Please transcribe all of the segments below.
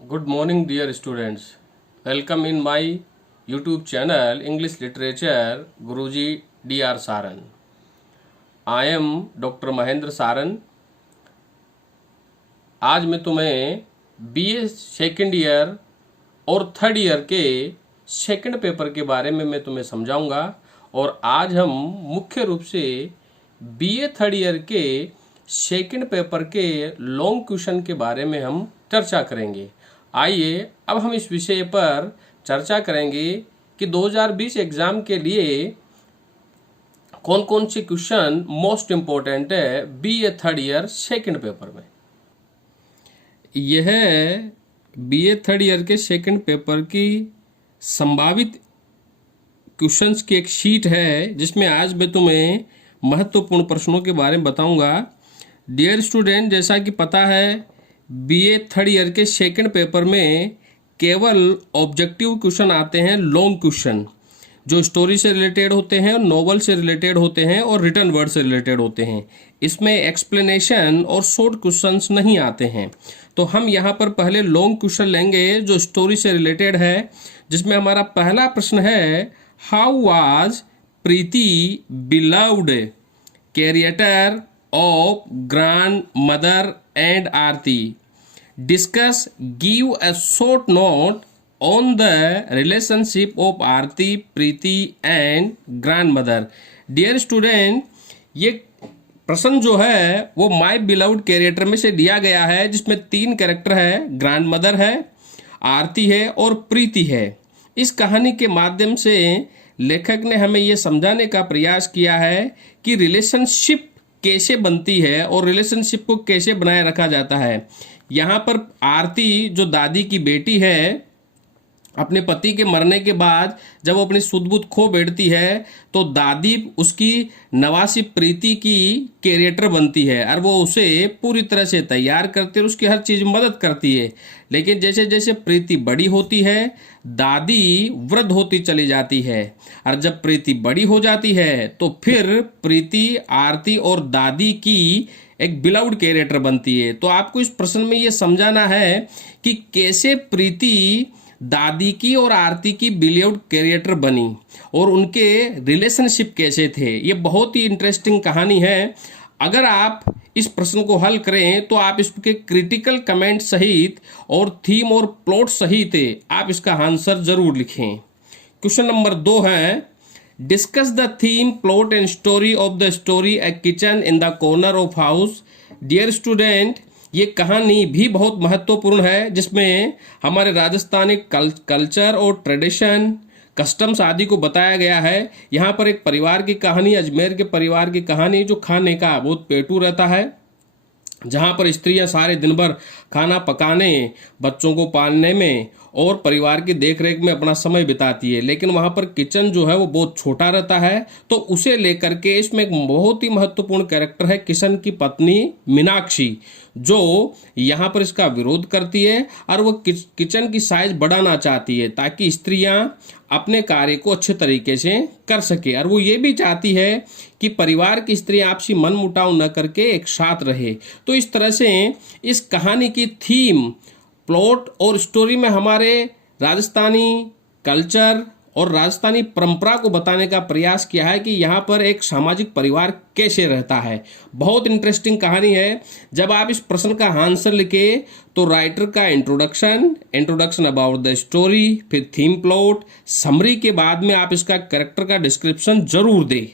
Good morning, dear students. Welcome in my YouTube channel English Literature Guruji D.R. Saran. I am Dr. Mahendra Saran. आज मैं तुम्हें BA second year और third year के second paper के बारे में मैं तुम्हें समझाऊंगा और आज हम मुख्य रूप से बीए थर्ड ईयर के सेकंड पेपर के लॉन्ग क्वेश्चन के बारे में हम चर्चा करेंगे। आइए अब हम इस विषय पर चर्चा करेंगे कि 2020 एग्जाम के लिए कौन कौन से क्वेश्चन मोस्ट इम्पोर्टेंट है BA third year second paper में। यह बीए थर्ड ईयर के सेकंड पेपर की संभावित क्वेश्चंस की एक शीट है जिसमें आज मैं तुम्हें महत्वपूर्ण प्रश्नों के बारे में बताऊंगा। डियर स्टूडेंट, जैसा कि पता है बीए थर्ड ईयर के सेकंड पेपर में केवल ऑब्जेक्टिव क्वेश्चन आते हैं, लॉन्ग क्वेश्चन जो स्टोरी से रिलेटेड होते हैं, नॉवल से रिलेटेड होते हैं और रिटन वर्ड से रिलेटेड होते हैं। इसमें एक्सप्लेनेशन और शॉर्ट क्वेश्चंस नहीं आते हैं। तो हम यहाँ पर पहले लॉन्ग क्वेश्चन लेंगे जो स्टोरी से रिलेटेड है, जिसमें हमारा पहला प्रश्न है, how was Preeti beloved character of grand mother and Aarti? Discuss, give a short note on the relationship of Aarti, Preeti and grand mother. Dear student, ये प्रश्न जो है वो माय बिलव्ड कैरेक्टर में से दिया गया है, जिसमें 3 कैरेक्टर है, ग्रैंड मदर है, आरती है और प्रीति है। इस कहानी के माध्यम से लेखक ने हमें ये समझाने का प्रयास किया है कि रिलेशनशिप कैसे बनती है और रिलेशनशिप को कैसे बनाए रखा जाता है। यहाँ पर आरती जो दादी की बेटी है, अपने पति के मरने के बाद जब वो अपनी सुध बुध खो बैठती है तो दादी उसकी नवासी प्रीति की कैरेक्टर बनती है और वो उसे पूरी तरह से तैयार करती है और उसकी हर चीज में मदद करती है। लेकिन जैसे जैसे प्रीति बड़ी होती है, दादी वृद्ध होती चली जाती है और जब प्रीति बड़ी हो जाती है तो फिर प्रीति आरती और दादी की एक बिलव्ड कैरेक्टर बनती है। तो आपको इस प्रश्न में ये समझाना है कि कैसे प्रीति दादी की और आरती की बिलव्ड कैरेक्टर बनी और उनके रिलेशनशिप कैसे थे। ये बहुत ही इंटरेस्टिंग कहानी है। अगर आप इस प्रश्न को हल करें तो आप इसके क्रिटिकल कमेंट सहित और थीम और प्लॉट सहित आप इसका आंसर जरूर लिखें। क्वेश्चन नंबर 2 है, discuss the theme, plot and story of the story a kitchen in the corner of house. Dear student, ये कहानी भी बहुत महत्वपूर्ण है, जिसमें हमारे राजस्थानी कल्चर और ट्रेडिशन, कस्टम्स आदि को बताया गया है। यहाँ पर एक परिवार की कहानी, अजमेर के परिवार की कहानी, जो खाने का बहुत पेटू रहता है, जहाँ पर स्त्रियां सारे दिन भर खाना पकाने, बच्चों को पालने में और परिवार की देखरेख में अपना समय बिताती है। लेकिन वहाँ पर किचन जो है वो बहुत छोटा रहता है। तो उसे लेकर के इसमें एक बहुत ही महत्वपूर्ण कैरेक्टर है किशन की पत्नी मीनाक्षी, जो यहाँ पर इसका विरोध करती है और वो किचन की साइज बढ़ाना चाहती है ताकि स्त्रियां अपने कार्य को अच्छे तरीके से कर सके। और वो ये भी चाहती है कि परिवार की स्त्रियां आपसी मन मुटाव न करके एक साथ रहे। तो इस तरह से इस कहानी की थीम, प्लॉट और स्टोरी में हमारे राजस्थानी कल्चर और राजस्थानी परंपरा को बताने का प्रयास किया है कि यहाँ पर एक सामाजिक परिवार कैसे रहता है। बहुत इंटरेस्टिंग कहानी है। जब आप इस प्रश्न का आंसर लिखे तो राइटर का इंट्रोडक्शन अबाउट द स्टोरी, फिर थीम, प्लॉट, समरी के बाद में आप इसका कैरेक्टर का डिस्क्रिप्शन जरूर दें।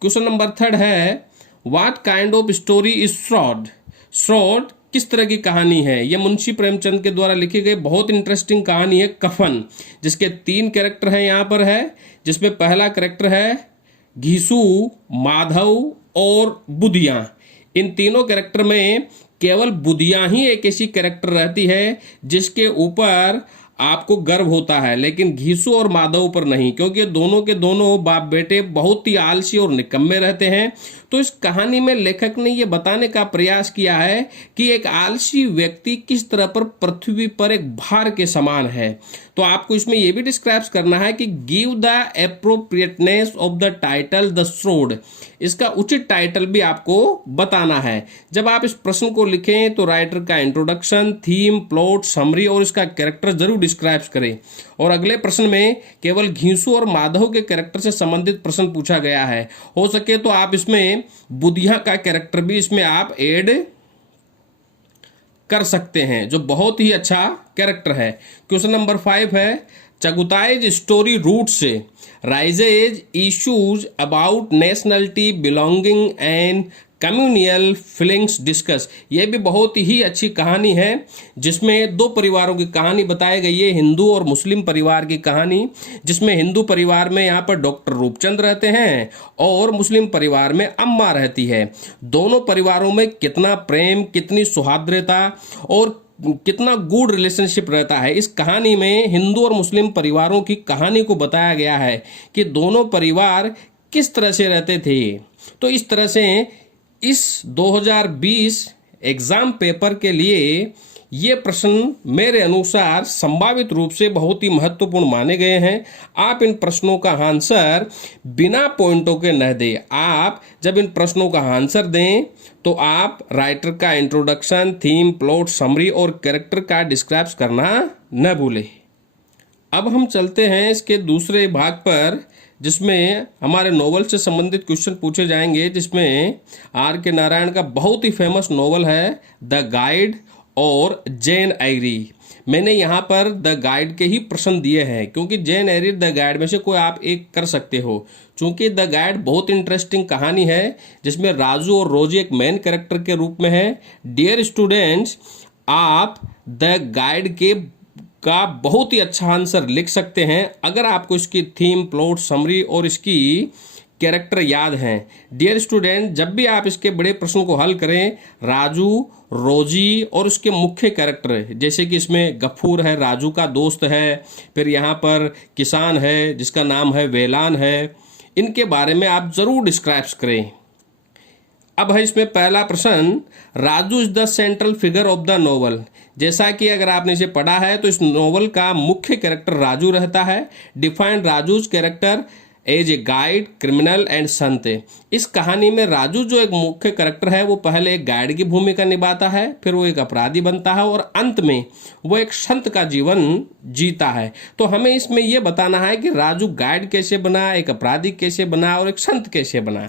क्वेश्चन नंबर 3 है, what kind of story is shroud? Shroud किस तरह की कहानी है? यह मुंशी प्रेमचंद के द्वारा लिखी गई बहुत इंटरेस्टिंग कहानी है, कफन, जिसके 3 कैरेक्टर हैं यहाँ पर है, जिसमें पहला कैरेक्टर है घीसू, माधव और बुधिया। इन तीनों कैरेक्टर में केवल बुधिया ही एक ऐसी कैरेक्टर रहती है जिसके ऊपर आपको गर्व होता है, लेकिन घीसू और माधव पर नहीं, क्योंकि दोनों के दोनों बाप बेटे बहुत ही आलसी और निकम्मे रहते हैं। तो इस कहानी में लेखक ने यह बताने का प्रयास किया है कि एक आलसी व्यक्ति किस तरह पर पृथ्वी पर एक भार के समान है। तो आपको इसमें यह भी डिस्क्राइब करना है कि give the appropriateness of the title the sword, इसका उचित टाइटल भी आपको बताना है। जब आप इस प्रश्न को लिखें तो राइटर का इंट्रोडक्शन, थीम, प्लॉट, समरी और इसका कैरेक्टर जरूर डिस्क्राइब करें। और अगले प्रश्न में केवल घींसू और माधव के कैरेक्टर से संबंधित प्रश्न पूछा गया है। हो सके तो आप इसमें बुधिया का कैरेक्टर भी इसमें आप ऐड कर सकते हैं, जो बहुत ही अच्छा कैरेक्टर है। क्वेश्चन नंबर 5 है, चगुताईज स्टोरी रूट से raises issues about nationality, belonging and communal feelings discuss. ये भी बहुत ही अच्छी कहानी है जिसमें दो परिवारों की कहानी बताई गई है, हिंदू और मुस्लिम परिवार की कहानी, जिसमें हिंदू परिवार में यहाँ पर डॉक्टर रूपचंद रहते हैं और मुस्लिम परिवार में अम्मा रहती है। दोनों परिवारों में कितना प्रेम, कितनी सौहार्द्रता और कितना गुड रिलेशनशिप रहता है। इस कहानी में हिंदू और मुस्लिम परिवारों की कहानी को बताया गया है कि दोनों परिवार किस तरह से रहते थे। तो इस तरह से इस 2020 एग्जाम पेपर के लिए ये प्रश्न मेरे अनुसार संभावित रूप से बहुत ही महत्वपूर्ण माने गए हैं। आप इन प्रश्नों का आंसर बिना पॉइंटों के न दें। आप जब इन प्रश्नों का आंसर दें तो आप राइटर का इंट्रोडक्शन, थीम, प्लॉट, समरी और कैरेक्टर का डिस्क्राइब करना न भूलें। अब हम चलते हैं इसके दूसरे भाग पर, जिसमें हमारे नोवेल से संबंधित क्वेश्चन पूछे जाएंगे, जिसमें R.K. नारायण का बहुत ही फेमस नोवेल है द गाइड और जेन एयरी। मैंने यहाँ पर द गाइड के ही प्रश्न दिए हैं क्योंकि जेन एयरी द गाइड में से कोई आप एक कर सकते हो। चूंकि द गाइड बहुत इंटरेस्टिंग कहानी है जिसमें राजू और रोजी एक मेन कैरेक्टर के रूप में है। डियर स्टूडेंट्स, आप द गाइड के का बहुत ही अच्छा आंसर लिख सकते हैं अगर आपको इसकी थीम, प्लॉट, समरी और इसकी कैरेक्टर याद हैं। डियर स्टूडेंट, जब भी आप इसके बड़े प्रश्नों को हल करें, राजू, रोजी और उसके मुख्य कैरेक्टर, जैसे कि इसमें गफूर है, राजू का दोस्त है, फिर यहाँ पर किसान है जिसका नाम है वेलान है, इनके बारे में आप जरूर डिस्क्राइब करें। अब है इसमें पहला प्रश्न, Raju is the central figure of the novel. जैसा कि अगर आपने इसे पढ़ा है तो इस नोवेल का मुख्य कैरेक्टर राजू रहता है। Define Raju's character as a guide, criminal and संत। इस कहानी में राजू जो एक मुख्य कैरेक्टर है वो पहले एक गाइड की भूमिका निभाता है, फिर वो एक अपराधी बनता है और अंत में वो एक संत का जीवन जीता है। तो हमें इसमें ये बताना है कि राजू गाइड कैसे बना, एक अपराधी कैसे बना और एक संत कैसे बना।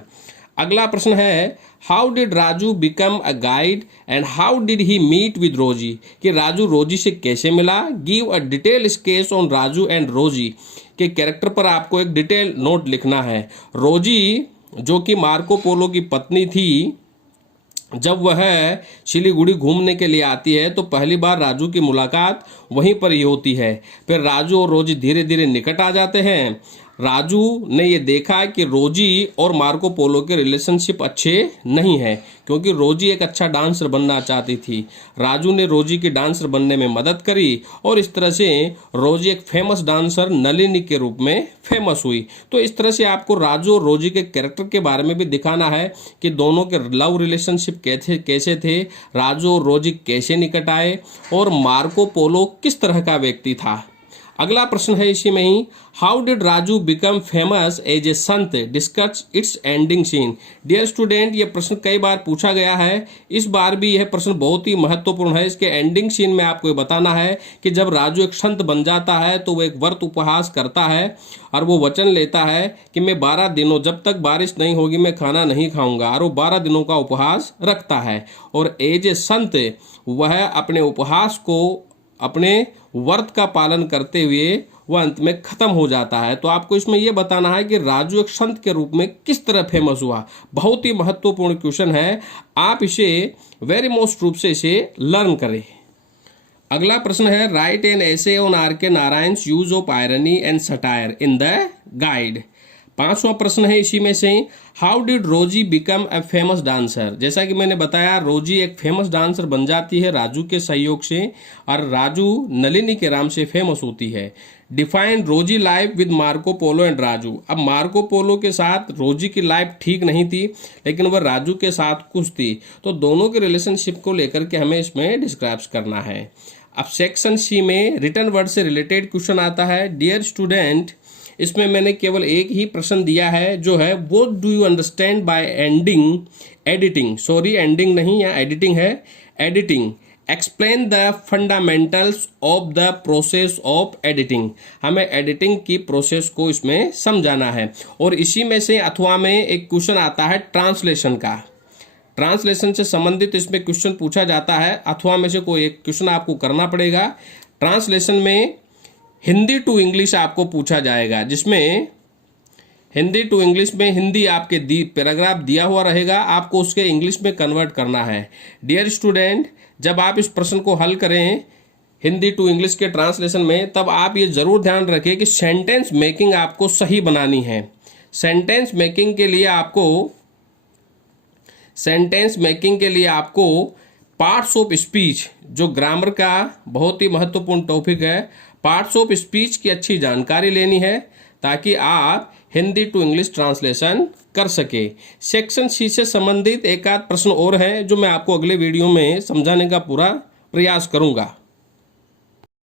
अगला प्रश्न है, how did Raju become a guide and how did he meet with Rosie. कि राजू रोजी से कैसे मिला। Give a detail sketch on Raju and Rosie के कैरेक्टर पर आपको एक डिटेल नोट लिखना है। रोजी जो कि मार्को पोलो की पत्नी थी, जब वह सिलीगुड़ी घूमने के लिए आती है तो पहली बार राजू की मुलाकात वहीं पर ही होती है। फिर राजू और रोजी धीरे धीरे निकट आ जाते हैं। राजू ने ये देखा कि रोजी और मार्को पोलो के रिलेशनशिप अच्छे नहीं है क्योंकि रोजी एक अच्छा डांसर बनना चाहती थी। राजू ने रोजी की डांसर बनने में मदद करी और इस तरह से रोजी एक फेमस डांसर नलिनी के रूप में फेमस हुई। तो इस तरह से आपको राजू और रोजी के कैरेक्टर के बारे में भी दिखाना है कि दोनों के लव रिलेशनशिप कैसे थे, राजू और रोजी कैसे निकट आए और मार्को पोलो किस तरह का व्यक्ति था। अगला प्रश्न है इसी में ही, how did Raju become famous as a sant, discuss its ending scene. Dear student, ये प्रश्न कई बार पूछा गया है, इस बार भी यह प्रश्न बहुत ही महत्वपूर्ण है। इसके एंडिंग सीन में आपको ये बताना है कि जब राजू एक संत बन जाता है तो वो एक व्रत उपवास करता है और वो वचन लेता है कि मैं 12 दिनों, जब तक बारिश नहीं होगी मैं खाना नहीं खाऊंगा, और वो 12 दिनों का उपवास रखता है और एज ए संत वह अपने उपवास को, अपने व्रत का पालन करते हुए वह अंत में खत्म हो जाता है। तो आपको इसमें यह बताना है कि राजू एक संत के रूप में किस तरह फेमस हुआ। बहुत ही महत्वपूर्ण क्वेश्चन है, आप इसे वेरी मोस्ट रूप से इसे लर्न करें। अगला प्रश्न है, write an essay on R.K. Narayan's use of irony and satire in the Guide. 5वां प्रश्न है इसी में से, how did Rosie become a famous dancer. जैसा कि मैंने बताया, रोजी एक फेमस डांसर बन जाती है राजू के सहयोग से, और राजू नलिनी के नाम से फेमस होती है। डिफाइन रोजी life with Marco Polo and Raju. अब मार्को पोलो के साथ रोजी की लाइफ ठीक नहीं थी, लेकिन वह राजू के साथ खुश थी, तो दोनों के रिलेशनशिप को लेकर के हमें इसमें डिस्क्राइब करना है। अब सेक्शन सी में रिटन वर्ड से रिलेटेड क्वेश्चन आता है। डियर स्टूडेंट, इसमें मैंने केवल एक ही प्रश्न दिया है, जो है what do you understand by editing. Sorry, ending नहीं, या एडिटिंग है, editing. Explain the fundamentals of the process of editing. हमें एडिटिंग की प्रोसेस को इसमें समझाना है। और इसी में से अथवा में एक क्वेश्चन आता है ट्रांसलेशन का। ट्रांसलेशन से संबंधित इसमें क्वेश्चन पूछा जाता है। अथवा में से कोई एक क्वेश्चन आपको करना पड़ेगा। ट्रांसलेशन में हिंदी टू इंग्लिश आपको पूछा जाएगा, जिसमें हिंदी टू इंग्लिश में हिंदी आपके पैराग्राफ दिया हुआ रहेगा, आपको उसके इंग्लिश में कन्वर्ट करना है। डियर स्टूडेंट, जब आप इस प्रश्न को हल करें हिंदी टू इंग्लिश के ट्रांसलेशन में, तब आप ये जरूर ध्यान रखें कि सेंटेंस मेकिंग आपको सही बनानी है। सेंटेंस मेकिंग के लिए आपको पार्ट्स ऑफ स्पीच, जो ग्रामर का बहुत ही महत्वपूर्ण टॉपिक है, पार्ट्स ऑफ स्पीच की अच्छी जानकारी लेनी है, ताकि आप हिंदी टू इंग्लिश ट्रांसलेशन कर सके। सेक्शन सी से संबंधित एक आध प्रश्न और है, जो मैं आपको अगले वीडियो में समझाने का पूरा प्रयास करूंगा।